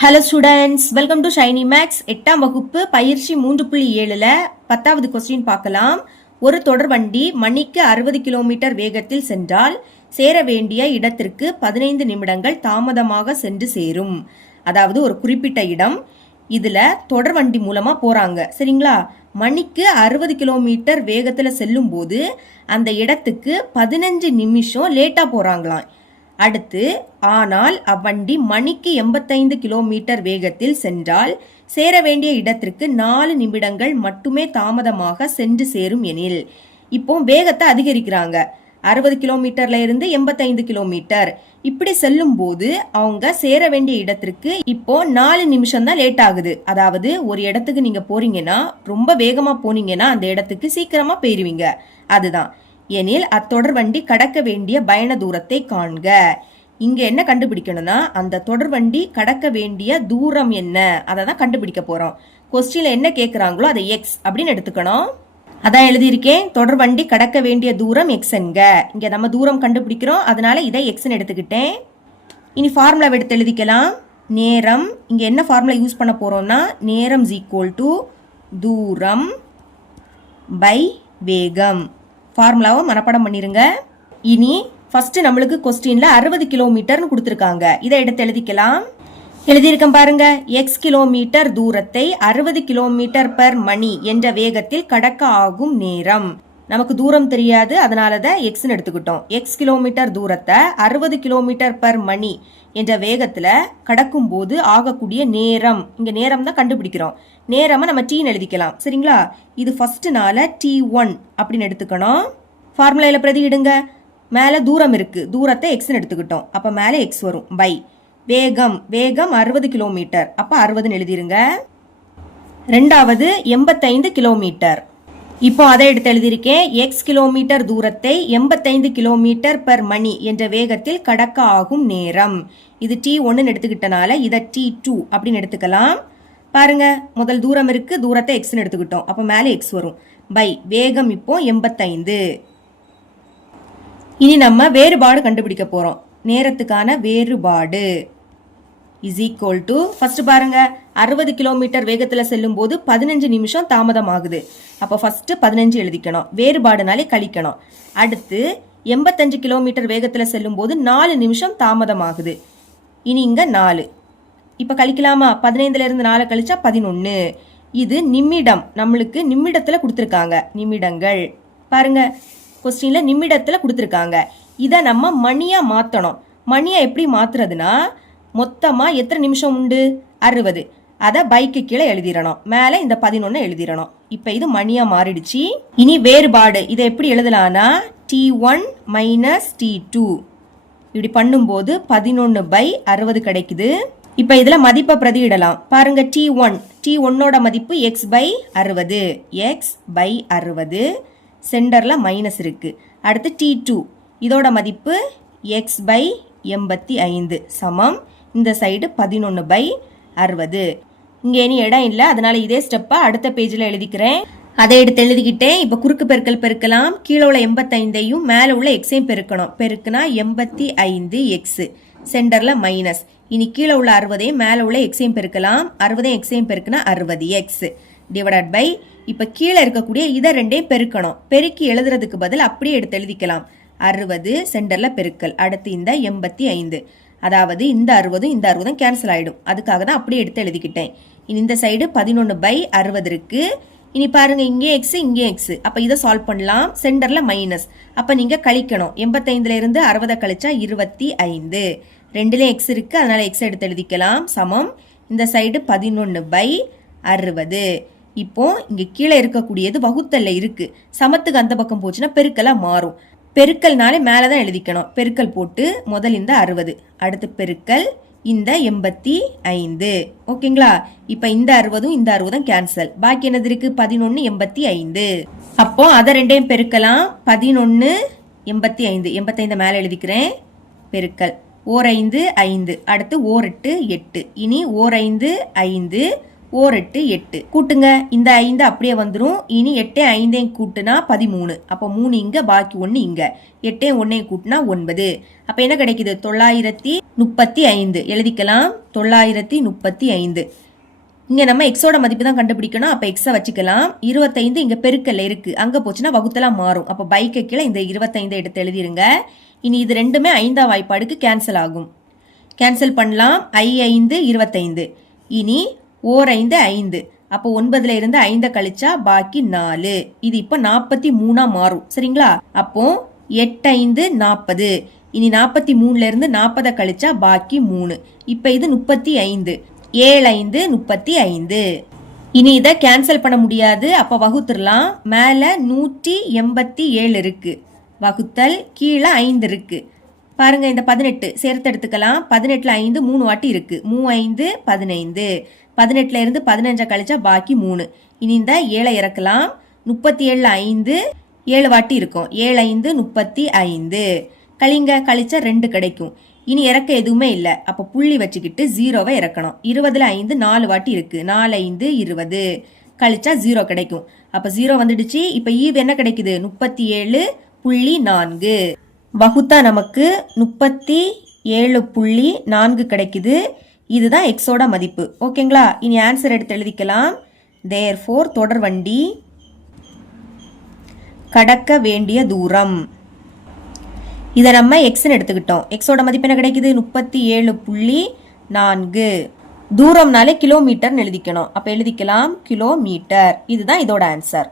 Hello students welcome to Shiny Max எட்டாம் வகுப்பு பயிற்சி மூன்று புள்ளி ஏழில் பத்தாவது கொஸ்டின் பார்க்கலாம். ஒரு தொடர் வண்டி மணிக்கு அறுபது கிலோமீட்டர் வேகத்தில் சென்றால் சேர வேண்டிய இடத்திற்கு பதினைந்து நிமிடங்கள் தாமதமாக சென்று சேரும். அதாவது ஒரு குறிப்பிட்ட இடம். இதுல தொடர்வண்டி மூலமா போறாங்க. சரிங்களா? மணிக்கு அறுபது கிலோமீட்டர் வேகத்துல செல்லும் போது அந்த இடத்துக்கு பதினஞ்சு நிமிஷம் லேட்டா போறாங்களாம். அடுத்து ஆனால் அவ்வண்டி மணிக்கு எண்பத்தைந்து கிலோமீட்டர் வேகத்தில் சென்றால் சேர வேண்டிய இடத்திற்கு நாலு நிமிடங்கள் மட்டுமே தாமதமாக சென்று சேரும் எனில் இப்போ வேகத்தை அதிகரிக்கிறாங்க. அறுபது கிலோமீட்டர்ல இருந்து எண்பத்தைந்து கிலோமீட்டர். இப்படி செல்லும் போது அவங்க சேர வேண்டிய இடத்திற்கு இப்போ நாலு நிமிஷம் தான் லேட் ஆகுது. அதாவது ஒரு இடத்துக்கு நீங்க போறீங்கன்னா ரொம்ப வேகமா போனீங்கன்னா அந்த இடத்துக்கு சீக்கிரமா போயிருவீங்க. அதுதான். எனில் அத்தொடர் வண்டி கடக்க வேண்டிய பயண தூரத்தை காண்க. இங்க என்ன கண்டுபிடிக்கணும்னா அந்த தொடர் வண்டி கடக்க வேண்டிய தூரம் என்ன? அதை தான் கண்டுபிடிக்க போறோம். கொஸ்டின்ல என்ன கேட்குறாங்களோ அதை எக்ஸ் அப்படின்னு எடுத்துக்கணும். அதான் எழுதியிருக்கேன். தொடர் வண்டி கடக்க வேண்டிய தூரம் எக்ஸ் என்க. இங்க நம்ம தூரம் கண்டுபிடிக்கிறோம். அதனால இதை எக்ஸ்ன்னு எடுத்துக்கிட்டேன். இனி ஃபார்முலா எடுத்து எழுதிக்கலாம். நேரம். இங்க என்ன ஃபார்முலா யூஸ் பண்ண போறோம்னா நேரம் ஈக்குவல் டு தூரம் பை வேகம். ஃபார்முலாவை மனப்பாடம் பண்ணிருங்க. இனி ஃபர்ஸ்ட் நம்மளுக்கு கொஸ்டின்ல அறுபது கிலோமீட்டர்னு கொடுத்துருக்காங்க. இதை எடுத்து எழுதிக்கலாம். எழுதியிருக்கேன் பாருங்க. எக்ஸ் கிலோமீட்டர் தூரத்தை அறுபது கிலோமீட்டர் பர் மணி என்ற வேகத்தில் கடக்க ஆகும் நேரம். நமக்கு தூரம் தெரியாது. அதனால தான் எக்ஸ்ன்னு எடுத்துக்கிட்டோம். எக்ஸ் கிலோமீட்டர் தூரத்தை அறுபது கிலோமீட்டர் பர் மணி என்ற வேகத்தில் கடக்கும் போது ஆகக்கூடிய நேரம். இங்கே நேரம் தான் கண்டுபிடிக்கிறோம். நேரமாக நம்ம டீன்னு எழுதிக்கலாம். சரிங்களா? இது ஃபஸ்ட்டுனால டி ஒன் அப்படின்னு எடுத்துக்கணும். ஃபார்முலாவில் பிரதியிடுங்க மேலே தூரம் இருக்குது தூரத்தை எக்ஸ்ன்னு எடுத்துக்கிட்டோம். அப்போ மேலே எக்ஸ் வரும். பை வேகம். வேகம் அறுபது கிலோமீட்டர். அப்போ அறுபதுன்னு எழுதிருங்க. ரெண்டாவது எண்பத்தைந்து கிலோமீட்டர். இப்போ அதை எடுத்து எழுதியிருக்கேன். எக்ஸ் கிலோமீட்டர் தூரத்தை எண்பத்தைந்து கிலோமீட்டர் பர் மணி என்ற வேகத்தில் கடக்க ஆகும் நேரம். இது டி ஒன்னு எடுத்துக்கிட்டனால இதை டி டூ அப்படின்னு எடுத்துக்கலாம். பாருங்க முதல் தூரம் இருக்கு தூரத்தை எக்ஸ்னு எடுத்துக்கிட்டோம். அப்போ மேலே எக்ஸ் வரும். பை வேகம் இப்போ எண்பத்தைந்து. இனி நம்ம வேறுபாடு கண்டுபிடிக்க போறோம். நேரத்துக்கான வேறுபாடு. இஸ் ஈக்குவல் டு ஃபஸ்ட்டு பாருங்கள் அறுபது கிலோமீட்டர் வேகத்தில் செல்லும் போது பதினஞ்சு நிமிஷம் தாமதம் ஆகுது அப்போ ஃபஸ்ட்டு பதினஞ்சு எழுதிக்கணும். வேறுபாடுனாலே கழிக்கணும். அடுத்து எண்பத்தஞ்சு கிலோமீட்டர் வேகத்தில் செல்லும் போது நாலு நிமிஷம் தாமதம் ஆகுது இனி இங்கே நாலு. இப்போ கழிக்கலாமா? பதினைந்துலேருந்து நாலு கழிச்சா பதினொன்று இது நிமிடம். நம்மளுக்கு நிமிடத்தில் கொடுத்துருக்காங்க. நிமிடங்கள். பாருங்க கொஸ்டினில் நிமிடத்தில் கொடுத்துருக்காங்க. இதை நம்ம மணியாக மாற்றணும் மணியை எப்படி மாற்றுறதுனா மொத்தமாக எத்தனை நிமிஷம் உண்டு? அறுபது. அதை பைக்கு கீழே எழுதிடணும். மேலே இந்த பதினொன்று எழுதிடணும். இப்போ இது மணியாக மாறிடுச்சு. இனி வேறுபாடு. இதை எப்படி எழுதலாம்னா T one minus T two இப்படி பண்ணும்போது பதினொன்று பை அறுபது கிடைக்குது. இப்போ இதில் மதிப்பை பிரதியிடலாம். பாருங்க டி ஒன் டி ஒன்னோட மதிப்பு எக்ஸ் பை அறுபது. எக்ஸ் பை அறுபது. சென்டரில் மைனஸ் இருக்குது அடுத்து டி டூ இதோட மதிப்பு எக்ஸ் பை எண்பத்தி ஐந்து. சமம். இந்த சைடு பதினொன்று பை அறுபது. இங்கே இனி இடம் இல்லை அதனால் இதே ஸ்டெப்பாக அடுத்த பேஜில் எழுதிக்கிறேன். அதை எடுத்து எழுதிக்கிட்டேன் இப்போ குறுக்கு பெருக்கல் பெருக்கலாம் கீழே உள்ள எண்பத்தைந்தையும் மேலே உள்ள எக்ஸையும் பெருக்கணும். பெருக்குனா எண்பத்தி ஐந்து எக்ஸு சென்டரில் மைனஸ் இனி கீழே உள்ள அறுபதையும் மேலே உள்ள எக்ஸையும் பெருக்கலாம் அறுபதையும் எக்ஸையும் பெருக்குனா அறுபது எக்ஸ் டிவைடட் பை இப்போ கீழே இருக்கக்கூடிய இதை ரெண்டையும் பெருக்கணும். பெருக்கி எழுதுறதுக்கு பதில் அப்படியே எடுத்து எழுதிக்கலாம். அறுபது சென்டரில் பெருக்கல். அடுத்து இந்த எண்பத்தி ஐந்து. அதாவது இந்த அறுபதும் இந்த அறுபதும் கேன்சல் ஆகிடும் அதுக்காக தான் அப்படியே எடுத்து எழுதிக்கிட்டேன். இனி இந்த சைடு பதினொன்று பை அறுபது இருக்குது இனி பாருங்க இங்கே எக்ஸ் இங்கே எக்ஸ் அப்போ இதை சால்வ் பண்ணலாம். சென்டரில் மைனஸ் அப்போ நீங்கள் கழிக்கணும். எண்பத்தைந்துலேருந்து அறுபதை கழிச்சா இருபத்தி ஐந்து. ரெண்டுலேயும் எக்ஸ் இருக்குது அதனால் எக்ஸ் எடுத்து எழுதிக்கலாம். சமம். இந்த சைடு பதினொன்று பை அறுபது. இப்போ இங்கே கீழே இருக்கக்கூடியது வகுத்தல்ல இருக்குது சமத்துக்கு அந்த பக்கம் போச்சுன்னா பெருக்கெல்லாம் மாறும். பெருக்கல்னாலே மேலே தான் எழுதிக்கணும். பெருக்கல் போட்டு முதல் இந்த அறுபது. அடுத்து பெருக்கல் இந்த எண்பத்தி ஐந்து. ஓகேங்களா? இப்போ இந்த அறுபதும் இந்த அறுபதும் கேன்சல் பாக்கி என்னது இருக்கு? பதினொன்று எண்பத்தி ஐந்து. அப்போ அதை ரெண்டையும் பெருக்கலாம். பதினொன்று எண்பத்தி ஐந்து. எண்பத்தைந்து மேலே எழுதிக்கிறேன். பெருக்கல். ஓர் ஐந்து ஐந்து. அடுத்து ஓர் எட்டு எட்டு. இனி ஓர் ஐந்து ஐந்து. ஓர் எட்டு. எட்டு கூட்டுங்க. இந்த ஐந்து அப்படியே வந்துடும் இனி எட்டே ஐந்தையும் கூட்டுனா பதிமூணு. அப்போ மூணு இங்க பாக்கி ஒன்று இங்க. எட்டையும் ஒன்றையும் கூட்டினா ஒன்பது. அப்போ என்ன கிடைக்குது? தொள்ளாயிரத்தி முப்பத்தி ஐந்து. எழுதிக்கலாம். தொள்ளாயிரத்தி முப்பத்தி ஐந்து. இங்கே நம்ம எக்ஸோட மதிப்பு தான் கண்டுபிடிக்கணும். அப்போ எக்ஸை வச்சுக்கலாம். இருபத்தைந்து இங்கே பெருக்கல்ல இருக்குது அங்கே போச்சுன்னா வகுத்தலாம் மாறும். அப்போ பைக்கை கீழே இந்த இருபத்தைந்து எடுத்து எழுதிருங்க. இனி இது ரெண்டுமே ஐந்தாம் வாய்ப்பாடுக்கு கேன்சல் ஆகும். கேன்சல் பண்ணலாம். ஐ ஐந்து இருபத்தைந்து. இனி ஓர் ஐந்து. ஐந்து அப்போ ஒன்பதுல இருந்து ஐந்தை கழிச்சா பாக்கி நாலு. இது இப்போ நாற்பத்தி மூணா மாறும். சரிங்களா? அப்போ எட்டு ஐந்து நாற்பது இனி நாற்பத்தி மூணுல இருந்து நாற்பதை கழிச்சா பாக்கி மூணு. இப்போ இது முப்பத்தி ஐந்து. ஏழு ஐந்து முப்பத்தி ஐந்து. இனி இதை கேன்சல் பண்ண முடியாது. அப்போ வகுத்துடலாம். மேலே நூற்றி எண்பத்தி ஏழு இருக்கு. வகுத்தல் கீழே ஐந்து இருக்கு. பாருங்க இந்த பதினெட்டு சேர்த்து எடுத்துக்கலாம். பதினெட்டுல ஐந்து மூணு வாட்டி இருக்கு. மூ ஐந்து பதினைந்து. பதினெட்டுல இருந்து பதினஞ்சை கழிச்சா பாக்கி மூணு. இனி இந்த ஏழை இறக்கலாம். முப்பத்தி ஏழுல ஐந்து ஏழு வாட்டி இருக்கும். ஏழு ஐந்து முப்பத்தி ஐந்து. கழிங்க கழிச்சா ரெண்டு கிடைக்கும். இனி இறக்க எதுவுமே இல்லை. அப்போ புள்ளி வச்சுக்கிட்டு ஜீரோவை இறக்கணும். இருபதுல ஐந்து நாலு வாட்டி இருக்கு. நாலு ஐந்து இருபது. கழிச்சா ஜீரோ கிடைக்கும். அப்போ ஜீரோ வந்துடுச்சு. இப்போ ஈவ் என்ன கிடைக்குது? முப்பத்தி ஏழு புள்ளி நான்கு. வகுத்தா நமக்கு முப்பத்தி ஏழு புள்ளி நான்கு கிடைக்குது. இதுதான் எக்ஸோட மதிப்பு. ஓகேங்களா? இனி ஆன்சர் எடுத்து எழுதிக்கலாம். தேர் ஃபோர் தொடர் வண்டி கடக்க வேண்டிய தூரம். இதை நம்ம எக்ஸ்னு எடுத்துக்கிட்டோம். எக்ஸோட மதிப்பு என்ன கிடைக்குது? முப்பத்தி ஏழு புள்ளி நான்கு. தூரம்னாலே கிலோமீட்டர்னு எழுதிக்கணும். அப்போ எழுதிக்கலாம் கிலோமீட்டர் இதுதான் இதோட ஆன்சர்